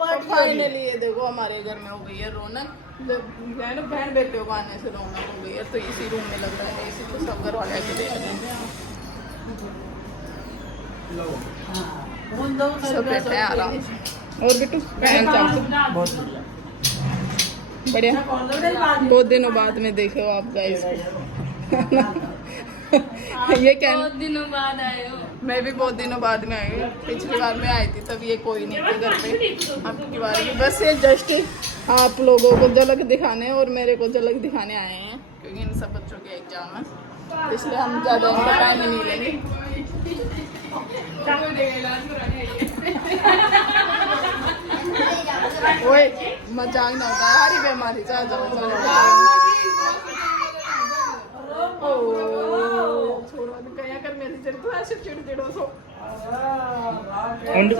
Finally ये देखो हमारे घर में हो गई है रौनक। जब बहन बेटियों को आने से रौनक हो गई है। तो इसी रूम में लग रहा है इसी तो सब घर वाले आके देख रहे हैं। सब बैठे हैं आराम से। और बेटू बहुत बढ़िया। बहुत दिनों बाद में देखे हो आप गाइस को। ये क्या बहुत दिनों बाद आए हो। मैं भी बहुत दिनों बाद में आई हूँ। पिछली बार मैं आई थी तब ये कोई नहीं थी घर पे। अब की बार भी बस ये जस्ट आप लोगों को झलक दिखाने और मेरे को झलक दिखाने आए हैं क्योंकि इन सब बच्चों के एग्जाम है इसलिए हम ज़्यादा इनका टाइम ही नहीं लेंगे। ओए मजाक ना होता है हरी बीमारी चाहे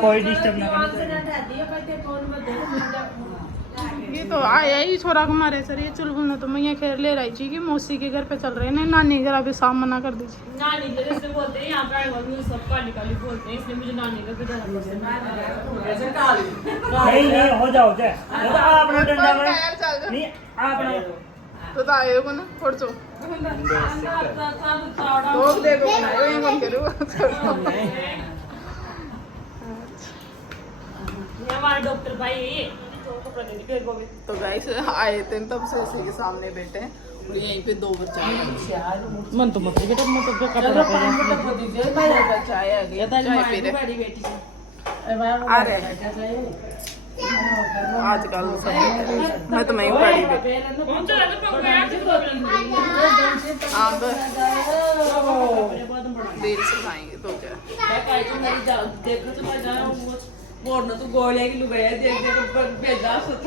कोई डिस्टर्ब ना ये तो आया ही छोरा हमारे सर ये चुल बोलना तो मैं ये खेल ले रही थी कि मौसी के घर पे चल रहे हैं नानी घर अभी शाम मना कर दीजिए। नानी घर से बोलते हैं यहाँ पे सब काली काली बोलते हैं इसलिए मुझे नानी घर पे जाना नहीं हो जाओ अपना डंडा नहीं अपना तो आए हो ना थोड़ सो लोग देखो बनाए ये मन करो हमारे डॉक्टर भाई तो गाइस आए थे तब से इसी के सामने बैठे हैं और यहीं पे दो बच्चे मन तो मत बेटा मैं तो चाय आ गई चाय पी रहे आ रहे आजकल मैं तो मैं पढ़ी आप देर से खाएंगे तो क्या मोड़ना तो गोलियां की लुगाया देख देख भेजा सोच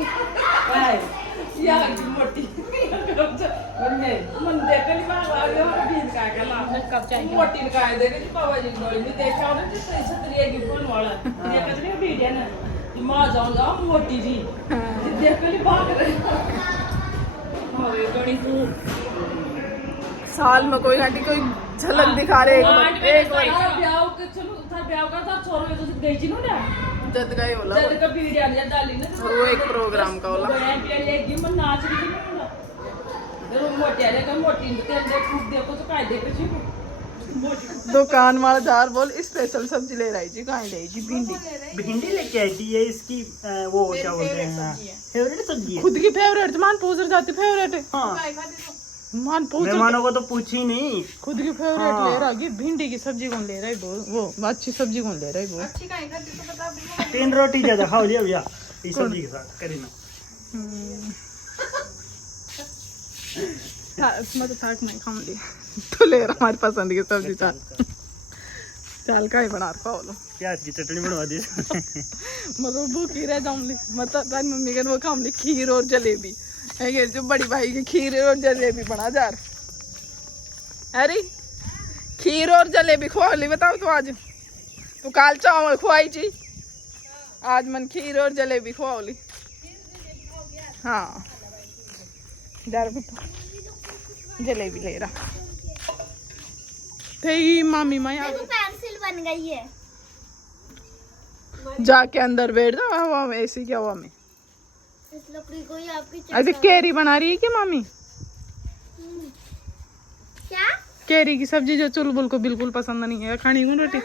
यार की मोटी मन देख ली बात आ गया बीन का ला कब चाहिए मोटी निकाय देने जी बाबा जी गोली में देखा ना जिस तरह से तेरी की फोन वाला ये कहते हैं वीडियो ना मां जाऊंगा मोटी जी देख ली भाग रहे हवे गणी तू साल में कोई घंटी कोई झलक दिखा रहे एक बार ब्याह के चलो था ब्याह का था छोरो तो गई थी ना जद गए होला जद का वीडियो आ डाली ना वो एक प्रोग्राम का होला मैं भी लेगी मन नाच रही थी ना जब मोटी आले का मोटी तेल दे खूब देखो तो काय देखे छी दुकान वाला जार बोल स्पेशल सब्जी ले रही जी कहाँ ले जी भिंडी लेके आई थी ये इसकी वो क्या बोलते हैं फेवरेट सब्जी है खुद की फेवरेट मान पूछ जाती फेवरेट हाँ मान पूछ मेहमानों को तो पूछी नहीं खुद की फेवरेट ले रहा है भिंडी की सब्जी कौन ले रहा है वो अच्छी सब्जी कौन ले रहा है वो 3 रोटी ज्यादा खाओ लिया भैया इस सब्जी के साथ करीना मैं तो थाक नहीं खाऊंगी तो ले रहा हमारी पसंद की सब्जी चाल का ही बना खाओ लो प्याज की चटनी बनवा दी मतलब भूखी रह जाऊंगी मतलब मम्मी के वो खाऊंगी खीर और जलेबी है जो बड़ी भाई की खीर और जलेबी बना जा अरे खीर और जलेबी खुआ बताओ तो आज तो काल चावल खुआई जी आज मन खीर और जलेबी खुआली हाँ जलेबी ले रहा थे मामी माया पेंसिल बन गई है जाके अंदर बैठ जाओ हवा में ऐसी क्या हवा में इस लकड़ी को ही आपकी अरे कैरी बना रही है क्या मामी क्या कैरी की सब्जी जो चुलबुल को बिल्कुल पसंद नहीं है खानी हूँ रोटी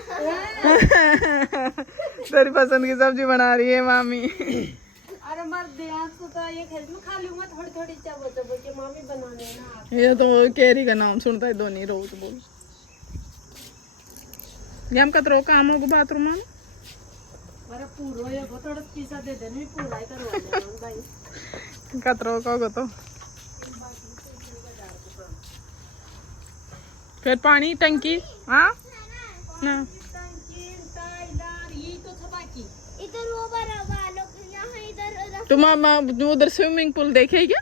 तेरी पसंद की सब्जी बना रही है मामी अरे मर दिया तो ये खेत में खा लूंगा थोड़ी थोड़ी चबो चबो के मामी बना लेना ये तो कैरी का नाम सुनता है दोनों रोज बोल ये हम कतरो काम होगा बाथरूम में अरे पूरा ये को थोड़ा पीसा दे देने पूरा ही करवा देना भाई कतरो को तो फिर पानी टंकी हाँ ना इधर वो बड़ा वालों यहाँ इधर तुम उधर स्विमिंग पूल देखे क्या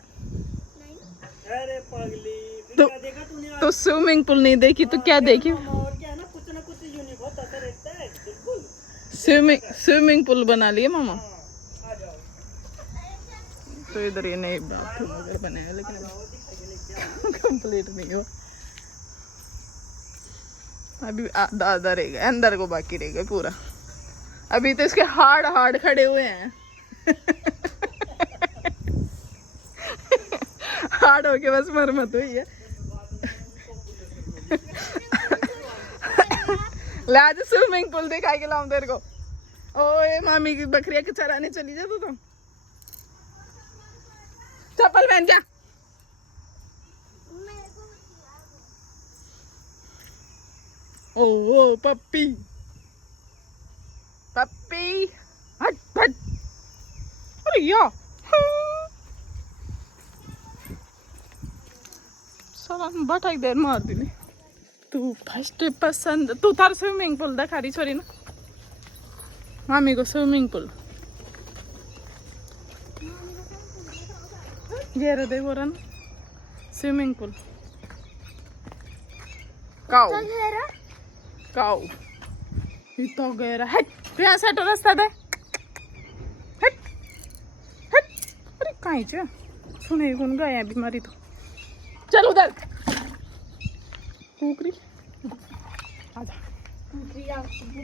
अरे पगली तो, क्या देखा तूने तो स्विमिंग पूल नहीं देखी तो क्या देखी और क्या ना कुछ यूनिक होता रहता है बिल्कुल स्विमिंग पूल बना लिए मामा आ जाओ तो इधर ये नए बाथरूम वगैरह बने हैं लेकिन कंप्लीट नहीं हो अभी आधा रहेगा अंदर को बाकी रहेगा पूरा अभी तो इसके हार्ड खड़े हुए हैं हार्ड हो के बस मरम्मत हुई है। ले आज स्विमिंग पूल दिखा के लाऊं तेरे को। ओए मामी की बकरियां के चराने चली जा तू तो। चप्पल पहन जा। ओ पप्पी पप्पी हट हट। अरे या साला बटाई देर मार दिली। तू फर्स्ट पसंद तू थार स्विमिंग पूल दिखा रही छोरी ना मामी को स्विमिंग पूल। गहरा देखो रन स्विमिंग पूल। काऊ काऊ इतना गहरा है। तू यहाँ से रास्ता दे हट हट। अरे कहीं च सुने कौन गया बीमारी तो चल उधर कुकरी आजा।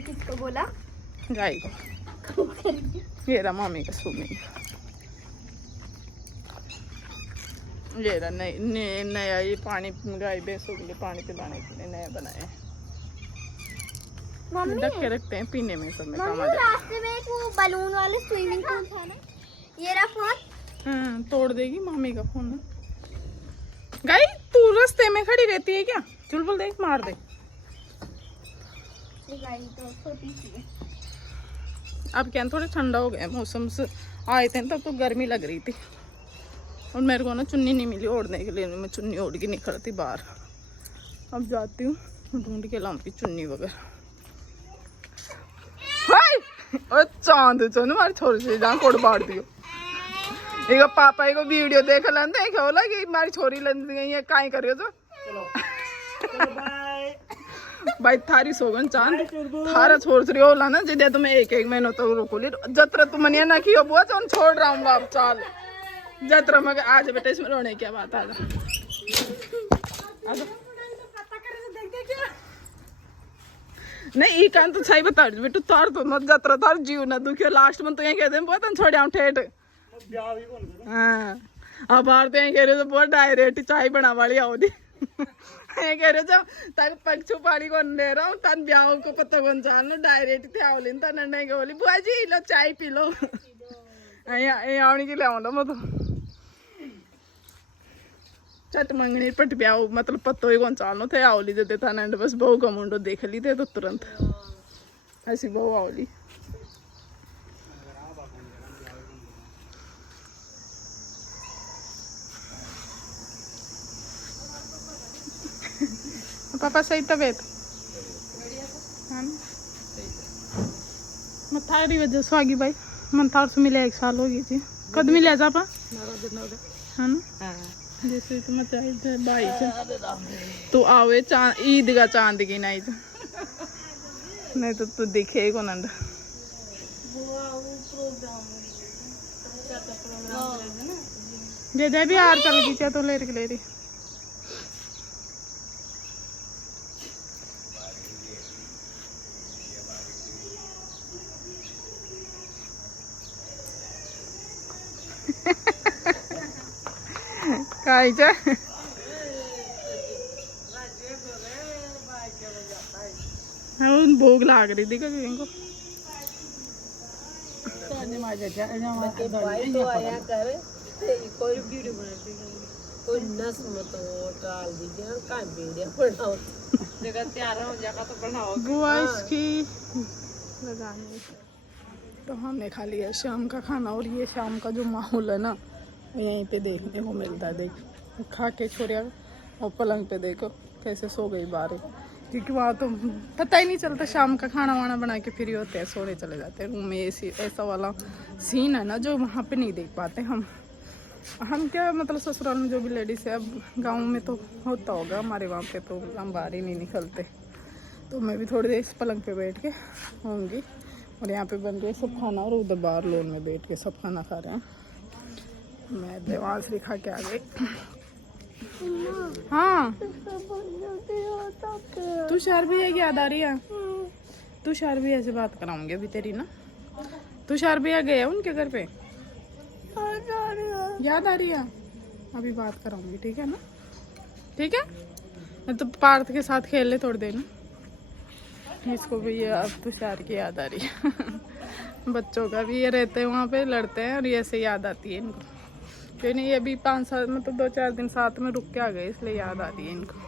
किसको बोला? गाय को। ये रहा मामी का स्विमिंग। ये रहा नया ये पानी गाय भैंसों के लिए पानी पिलाने के लिए नया बनाया है। ढक के रखते हैं पीने में सब में काम आ जाता है। रास्ते में एक वो बलून वाले स्विमिंग पूल था ना, ये रहा फोन। तोड़ देगी मामी का फोन ना। गाय तू रास्ते में खड़ी रहती है क्या? चुलबुल देख मार दे। गाड़ी तो छोटी सी है। अब क्या थोड़े ठंडा हो गया मौसम से आए थे तब तो गर्मी लग रही थी और मेरे को ना चुन्नी नहीं मिली ओढ़ने के लिए। मैं चुन्नी ओढ़ के निकलती बाहर। अब जाती हूँ ढूंढ के लाऊंगी चुन्नी वगैरह। और चांद चो मारे छोरी से जहाँ कोड़ बाढ़ दियो। एक पापा को वीडियो देख लेंदे एक होला कि मारी छोरी लेंदी गई है काई करियो तो। चलो बाय भाई थारी सोगन चांद थारा छोड़ रही होला ना जिदे तुम्हें एक महीनों तो रुकुली जत्रा तुम मनिया ना कियो बुआ तो छोड़ रहा हूँ बाप चाल जत्रा मगर आज बेटे इसमें रोने क्या बात आ नहीं ई कान तो सही बता बेटू तार तो मत जत्रा तार जीव ना दुखियो लास्ट में तो ये कहते हैं बहुत छोड़े हम ठेठ। हाँ अब बाहर तो ये कह रहे तो बहुत डायरेक्ट चाय बना वाली आओ दी ये कह रहे जो तक पक्षु पानी को ले रहा हूँ तन ब्याह को पता कौन चाल डायरेक्ट थे आवली तन नहीं के बोली बुआ जी लो चाय पी लो ये आने के लिए आऊंगा मैं तो चट मंगनी पट ब्याह मतलब पत्तो ही कौन चालनो थे आवली देते था ना बस बहू का मुंडो देख ली थे तो तुरंत ऐसी बहू आवली। पापा सही तबीयत थारी वजह स्वागी भाई मन थार से मिले 1 साल हो गई थी कद मिले जापा है ना जैसे तुम चाहिए भाई तू आवे ईद का चांद की नहीं तो तू दिखे को नंद दे भी यार चल गई तो ले रही कायचा भोग लाग रही थी कभी इनको बुआ इसकी लगाने। तो हमने खा लिया शाम का खाना और ये शाम का जो माहौल है ना यहीं पे देखने को मिलता है। देख खा के छोड़िया और पलंग पे देखो कैसे सो गई बारिश क्योंकि वहाँ तो पता ही नहीं चलता शाम का खाना वाना बना के फ्री होते हैं सोने चले जाते हैं रूम में। ऐसा वाला सीन है ना जो वहाँ पे नहीं देख पाते हम क्या मतलब ससुराल में जो भी लेडीज है। अब गाँव में तो होता होगा हमारे वहाँ पे तो हम बाहर ही नहीं निकलते। तो मैं भी थोड़ी देर इस पलंग पे बैठ के होंगी और यहाँ पे बन रही है सब खाना और उधर बाहर लोन में बैठ के सब खाना खा रहे हैं। मैं देवांशरी खा के आ गई। हाँ तू शहर भी है याद आ रही है तू शहर भी ऐसे बात कराऊंगी अभी तेरी ना। तू शहर भी आ गया उनके घर पे याद आ रही है? अभी बात कराऊंगी, ठीक है ना? ठीक है, मैं तो पार्थ के साथ खेल ले थोड़ी देर ना। इसको भी ये अब तुषार की याद आ रही है। बच्चों का भी ये रहते हैं वहाँ पे, लड़ते हैं और ये ऐसे याद आती है इनको। क्यों नहीं, ये भी 5 साल मतलब 2-4 दिन साथ में रुक के आ गए, इसलिए याद आ रही है इनको।